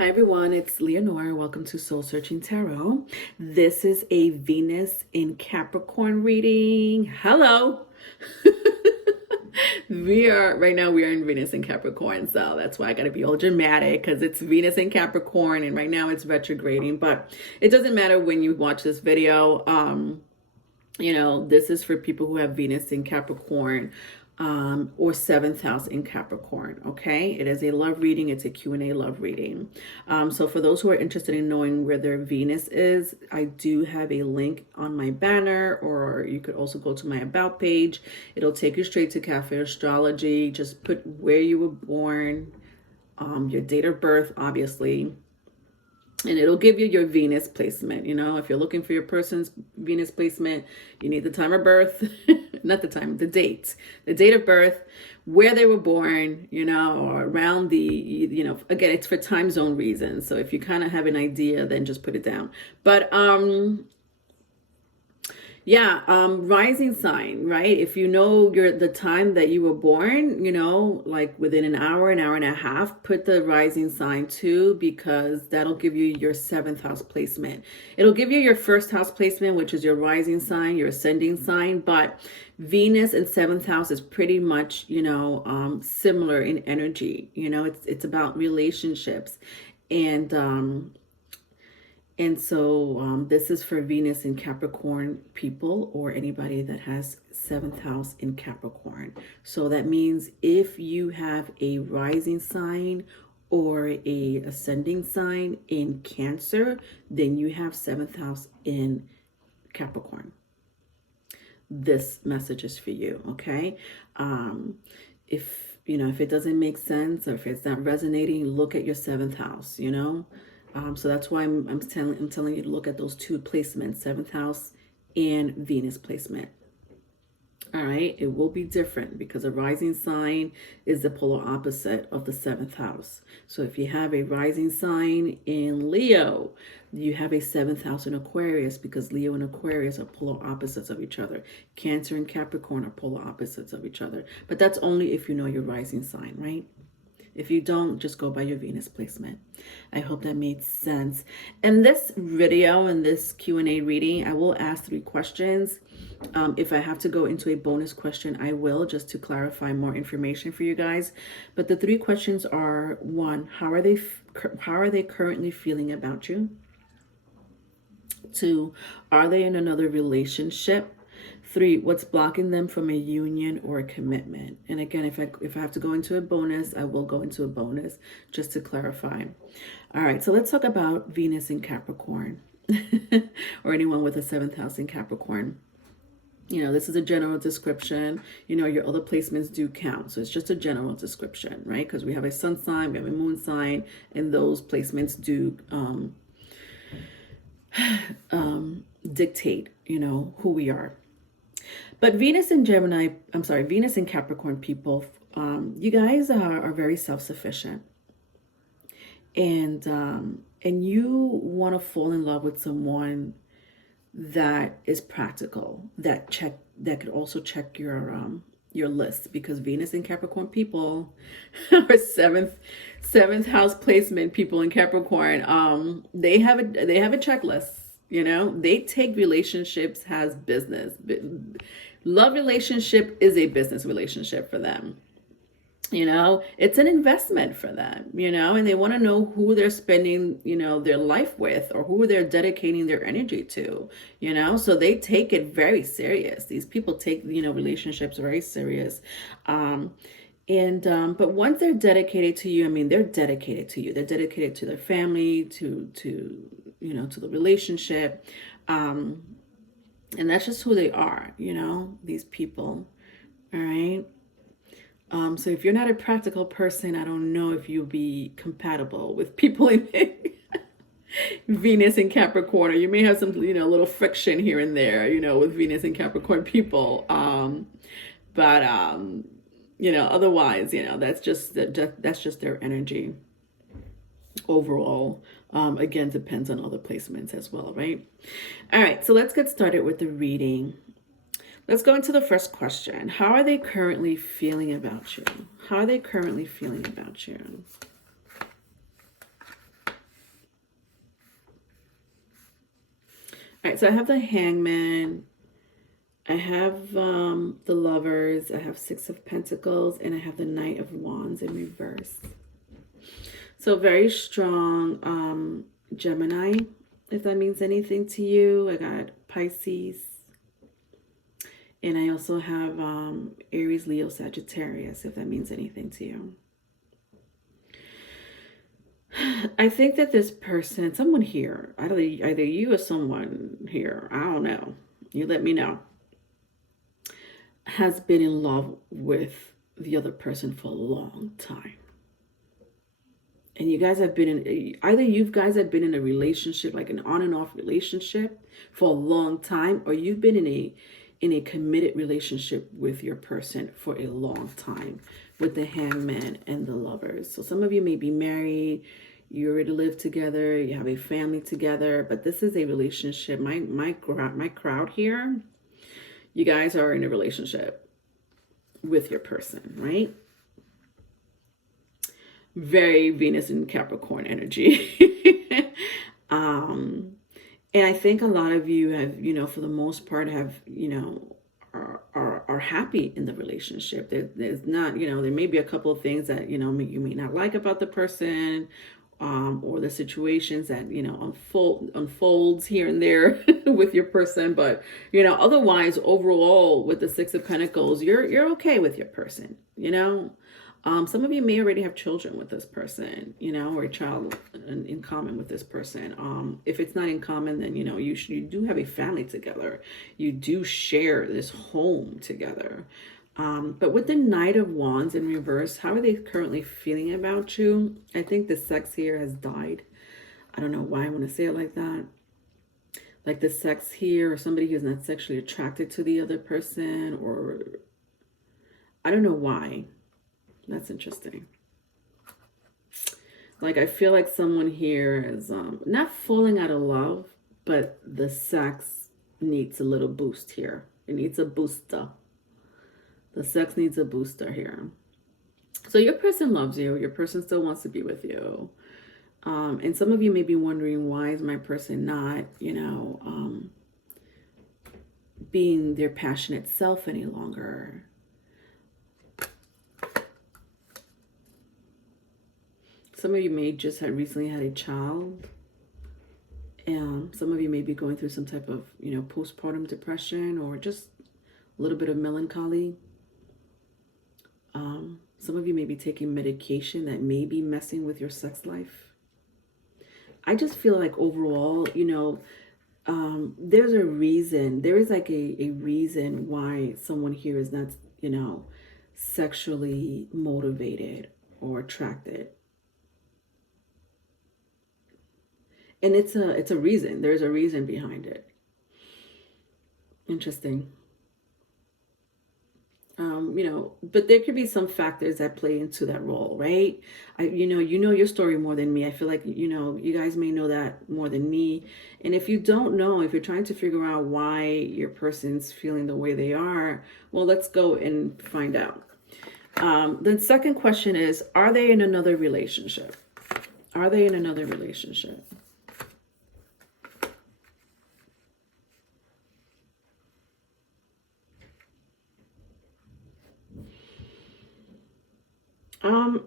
Hi everyone, it's Leonore. Welcome to Soul Searching Tarot. This is a Venus in Capricorn reading. Hello. We are in Venus in Capricorn, so that's why I got to be all dramatic because it's Venus in Capricorn and right now it's retrograding, but it doesn't matter when you watch this video. This is for people who have Venus in Capricorn or seventh house in Capricorn. Okay, it is a love reading. It's a Q&A love reading. So for those who are interested in knowing where their Venus is, I do have a link on my banner, or you could also go to my about page. It'll take you straight to Cafe Astrology. Just put where you were born, your date of birth, obviously, and it'll give you your Venus placement. If you're looking for your person's Venus placement, you need the time of birth, not the time, the date of birth, where they were born, or around again, it's for time zone reasons. So if you kind of have an idea, then just put it down. But, rising sign, right? If you know the time that you were born, like within an hour and a half, put the rising sign too, because that'll give you your seventh house placement. It'll give you your first house placement, which is your rising sign, your ascending sign, but Venus in seventh house is pretty much, similar in energy. It's about relationships. And so this is for Venus in Capricorn people or anybody that has seventh house in Capricorn. So that means if you have a rising sign or a ascending sign in Cancer, then you have seventh house in Capricorn. This message is for you, okay? If it doesn't make sense or if it's not resonating, look at your seventh house, So that's why I'm telling you to look at those two placements, seventh house and Venus placement. All right, it will be different because a rising sign is the polar opposite of the seventh house. So if you have a rising sign in Leo, you have a seventh house in Aquarius, because Leo and Aquarius are polar opposites of each other. Cancer and Capricorn are polar opposites of each other. But that's only if you know your rising sign, right? If you don't, just go by your Venus placement. I hope that made sense. In this video, in this Q&A reading, I will ask 3 questions. If I have to go into a bonus question, I will, just to clarify more information for you guys. But the 3 questions are: 1, how are they currently feeling about you? 2, are they in another relationship? 3, what's blocking them from a union or a commitment? And again, if I have to go into a bonus, I will go into a bonus just to clarify. All right, so let's talk about Venus in Capricorn or anyone with a seventh house in Capricorn. This is a general description. Your other placements do count. So it's just a general description, right? Because we have a sun sign, we have a moon sign, and those placements do dictate, who we are. But Venus in Capricorn people, you guys are very self-sufficient. And you want to fall in love with someone that is practical, that could also check your list, because Venus in Capricorn people are seventh house placement people in Capricorn. They have a checklist. They take relationships as business. Love relationship is a business relationship for them. It's an investment for them, and they want to know who they're spending, their life with, or who they're dedicating their energy to, so they take it very serious. These people take, relationships very serious. But once they're dedicated to you, they're dedicated to you. They're dedicated to their family, to the relationship. And that's just who they are, these people. All right. So if you're not a practical person, I don't know if you'll be compatible with people in Venus and Capricorn, or you may have some, little friction here and there, with Venus and Capricorn people. Otherwise, that's just their energy overall. Again, depends on other placements as well, right? All right, so let's get started with the reading. Let's go into the first question. How are they currently feeling about you? How are they currently feeling about you? All right, so I have the Hangman, I have the Lovers, I have Six of Pentacles, and I have the Knight of Wands in reverse. So very strong Gemini, if that means anything to you. I got Pisces. And I also have Aries, Leo, Sagittarius, if that means anything to you. I think that this person, someone here, either you or someone here, I don't know, you let me know, has been in love with the other person for a long time. And you guys have been in, either you guys have been in a relationship, like an on and off relationship for a long time, or you've been in a committed relationship with your person for a long time, with the Hangman and the Lovers. So some of you may be married, you already live together, you have a family together, but this is a relationship. My crowd here, you guys are in a relationship with your person, right? Very Venus and Capricorn energy. And I think a lot of you have, you know, for the most part have, you know, are happy in the relationship. There's not, you know, there may be a couple of things that, you know, you may not like about the person, or the situations that, you know, unfolds here and there with your person. But, you know, otherwise, overall, with the Six of Pentacles, you're okay with your person, you know. Some of you may already have children with this person, you know, or a child in common with this person. If it's not in common, then, you know, you do have a family together. You do share this home together. But with the Knight of Wands in reverse, how are they currently feeling about you? I think the sex here has died. I don't know why I want to say it like that. Like the sex here, or somebody who's not sexually attracted to the other person, or I don't know why. That's interesting. Like, I feel like someone here is not falling out of love, but the sex needs a little boost here. It needs a booster. The sex needs a booster here. So your person loves you. Your person still wants to be with you. And some of you may be wondering, why is my person not, you know, being their passionate self any longer? Some of you may just have recently had a child. And some of you may be going through some type of, you know, postpartum depression, or just a little bit of melancholy. Some of you may be taking medication that may be messing with your sex life. I just feel like overall, you know, there's a reason. There is like a reason why someone here is not, you know, sexually motivated or attracted. And it's a reason. There's a reason behind it. Interesting. You know, but there could be some factors that play into that role, right? You know your story more than me. I feel like, you know, you guys may know that more than me. And if you don't know, if you're trying to figure out why your person's feeling the way they are, well, let's go and find out. The second question is, are they in another relationship? Are they in another relationship?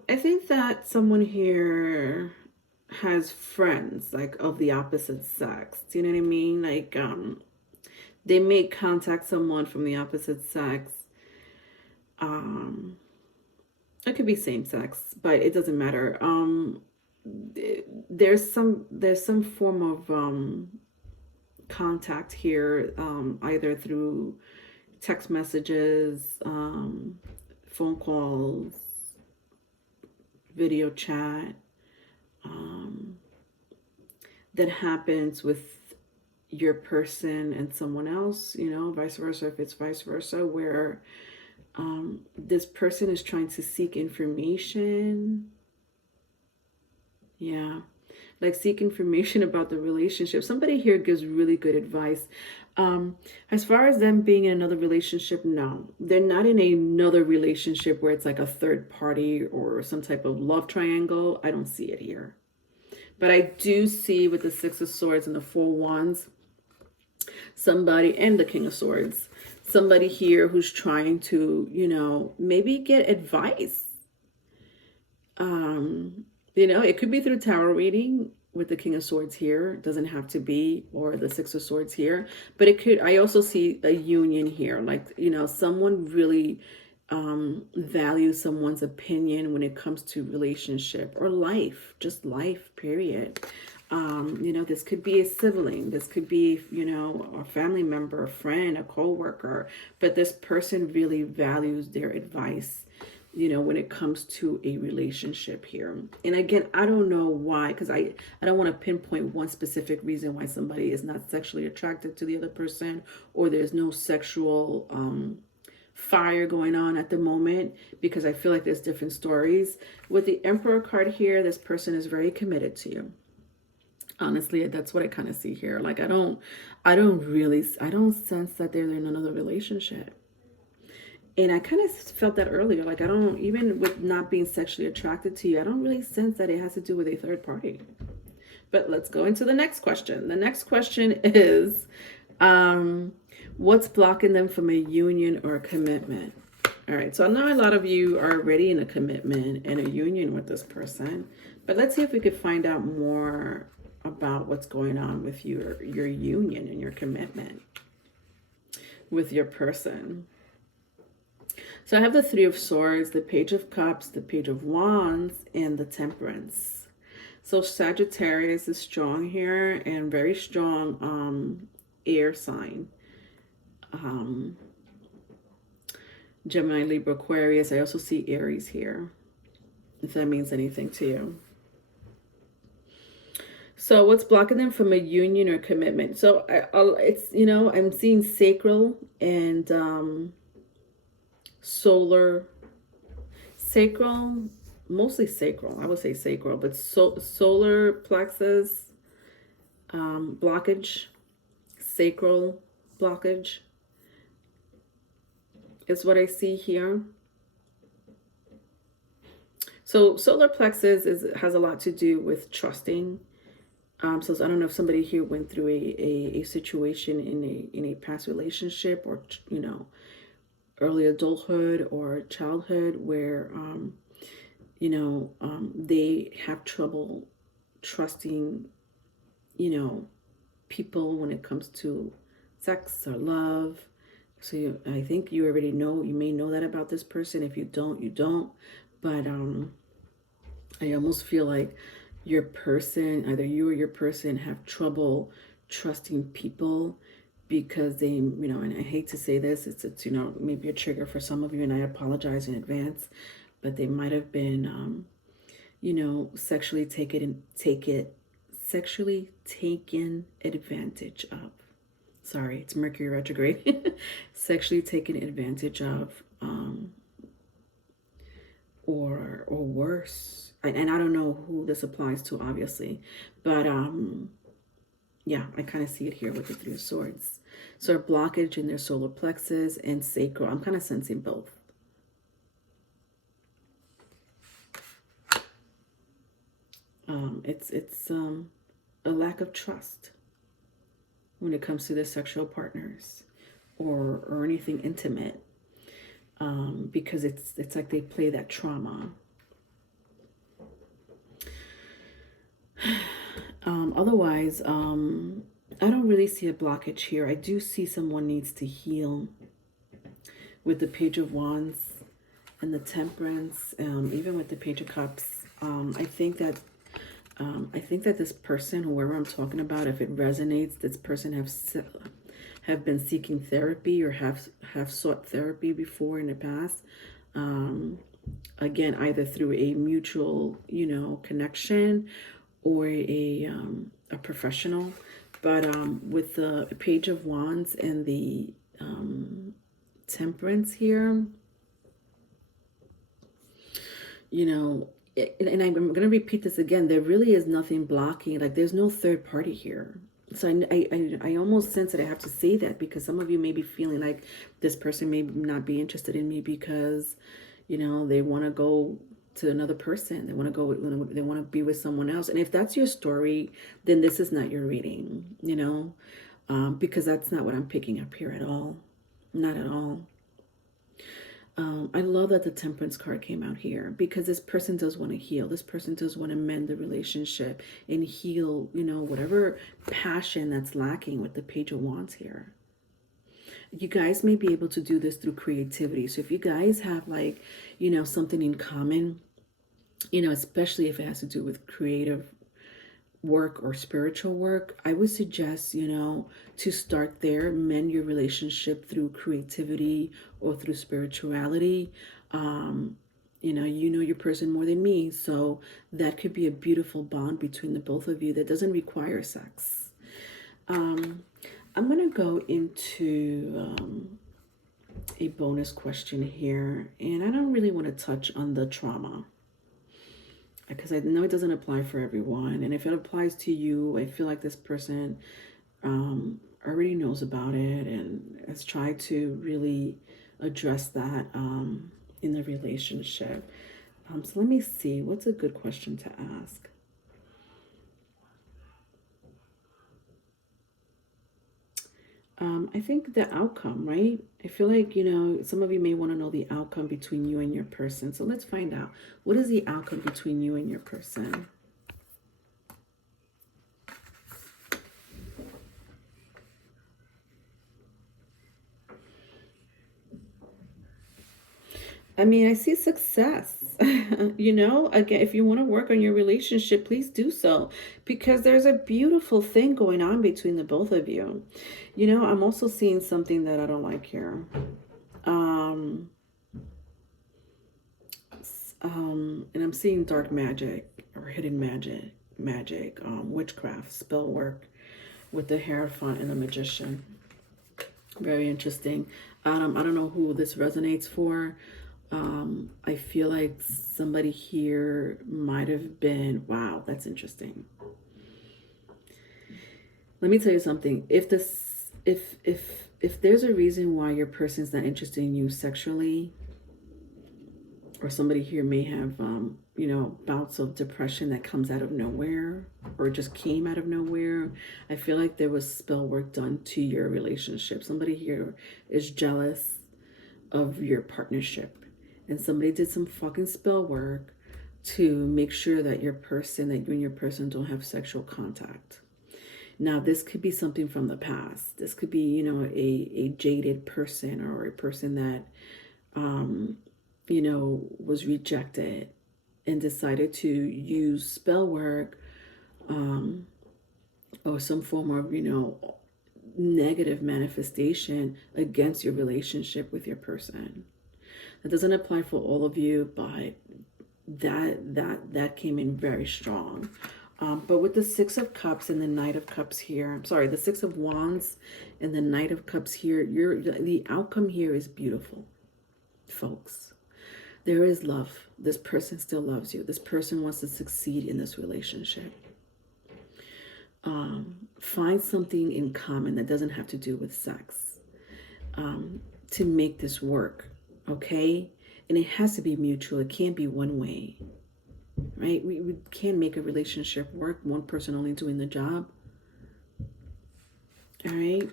I think that someone here has friends, like, of the opposite sex. Do you know what I mean? Like, they may contact someone from the opposite sex. It could be same sex, but it doesn't matter. There's some form of contact here, either through text messages, phone calls, video chat, that happens with your person and someone else, you know, vice versa. If it's vice versa, where this person is trying to seek information. Yeah, like seek information about the relationship. Somebody here gives really good advice. As far as them being in another relationship, no, they're not in another relationship where it's like a third party or some type of love triangle. I don't see it here. But I do see with the Six of Swords and the Four Wands, Somebody, and the King of Swords, somebody here who's trying to, maybe get advice. It could be through tarot reading with the King of Swords here. It doesn't have to be, or the Six of Swords here, but it could. I also see a union here, like someone really values someone's opinion when it comes to relationship or life, just life, period. This could be a sibling, this could be, a family member, a friend, a co-worker, but this person really values their advice, when it comes to a relationship here. And again, I don't know why, because I don't want to pinpoint one specific reason why somebody is not sexually attracted to the other person, or there's no sexual fire going on at the moment, because I feel like there's different stories. With the Emperor card here, this person is very committed to you. Honestly, that's what I kind of see here. Like, I don't sense that they're in another relationship. And I kind of felt that earlier. Like, I don't, even with not being sexually attracted to you, I don't really sense that it has to do with a third party. But let's go into the next question. The next question is, what's blocking them from a union or a commitment? All right, so I know a lot of you are already in a commitment and a union with this person, but let's see if we could find out more about what's going on with your union and your commitment with your person. So I have the Three of Swords, the Page of Cups, the Page of Wands, and the Temperance. So Sagittarius is strong here, and very strong air sign. Gemini, Libra, Aquarius. I also see Aries here, if that means anything to you. So what's blocking them from a union or commitment? So it's, I'm seeing sacral and solar. Sacral, mostly sacral. I would say sacral, but solar plexus blockage, sacral blockage is what I see here. So solar plexus has a lot to do with trusting. So I don't know if somebody here went through a situation in a past relationship, or early adulthood or childhood, where they have trouble trusting people when it comes to sex or love. So I think you already know, you may know that about this person. If you don't, you don't. But I almost feel like your person, either you or your person, have trouble trusting people because they, and I hate to say this, it's maybe a trigger for some of you, and I apologize in advance, but they might have been, sexually taken advantage of. Sorry, it's Mercury retrograde. Sexually taken advantage of, or worse. And I don't know who this applies to, obviously, but yeah, I kind of see it here with the Three of Swords. So a blockage in their solar plexus and sacral. I'm kind of sensing both. It's a lack of trust when it comes to their sexual partners or anything intimate, because it's like they play that trauma. Otherwise, I don't really see a blockage here. I do see someone needs to heal with the Page of Wands and the Temperance, even with the Page of Cups. I think that this person, whoever I'm talking about, if it resonates, this person have been seeking therapy or have sought therapy before in the past. Again, either through a mutual, connection, or a professional. But with the Page of Wands and the Temperance here, and I'm going to repeat this again, there really is nothing blocking. Like, there's no third party here. So I almost sense that I have to say that, because some of you may be feeling like this person may not be interested in me because, they want to go to another person. They want to be with someone else. And if that's your story, then this is not your reading, because that's not what I'm picking up here at all. Not at all. I love that the Temperance card came out here because this person does want to heal. This person does want to mend the relationship and heal, whatever passion that's lacking with the Page of Wands here. You guys may be able to do this through creativity. So if you guys have like, something in common, especially if it has to do with creative work or spiritual work, I would suggest, to start there, mend your relationship through creativity or through spirituality. You know your person more than me, so that could be a beautiful bond between the both of you that doesn't require sex. I'm going to go into a bonus question here, and I don't really want to touch on the trauma, because I know it doesn't apply for everyone. And if it applies to you, I feel like this person already knows about it and has tried to really address that in the relationship. So let me see, what's a good question to ask? I think the outcome, right? I feel like, some of you may want to know the outcome between you and your person. So let's find out. What is the outcome between you and your person? I mean, I see success. Again, if you want to work on your relationship, please do so, because there's a beautiful thing going on between the both of you. I'm also seeing something that I don't like here. And I'm seeing dark magic or hidden magic, witchcraft, spell work with the Hierophant and the Magician. Very interesting. I don't know who this resonates for. I feel like somebody here might have been, wow, that's interesting. Let me tell you something. If there's a reason why your person's not interested in you sexually, or somebody here may have, bouts of depression that comes out of nowhere or just came out of nowhere, I feel like there was spell work done to your relationship. Somebody here is jealous of your partnership, and somebody did some fucking spell work to make sure that you and your person don't have sexual contact. Now, this could be something from the past. This could be, a jaded person, or a person that, was rejected and decided to use spell work, or some form of, negative manifestation against your relationship with your person. That doesn't apply for all of you, but that came in very strong. But with the Six of Cups and the Knight of Cups here, I'm sorry, the Six of Wands and the Knight of Cups here, the outcome here is beautiful, folks. There is love. This person still loves you. This person wants to succeed in this relationship. Find something in common that doesn't have to do with sex, to make this work, okay? And it has to be mutual. It can't be one way, right? We can't make a relationship work, one person only doing the job. All right?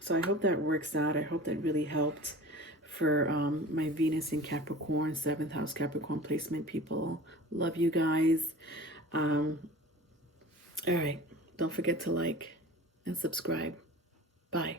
So I hope that works out. I hope that really helped for my Venus in Capricorn, 7th house Capricorn placement people. Love you guys. All right. Don't forget to like and subscribe. Bye.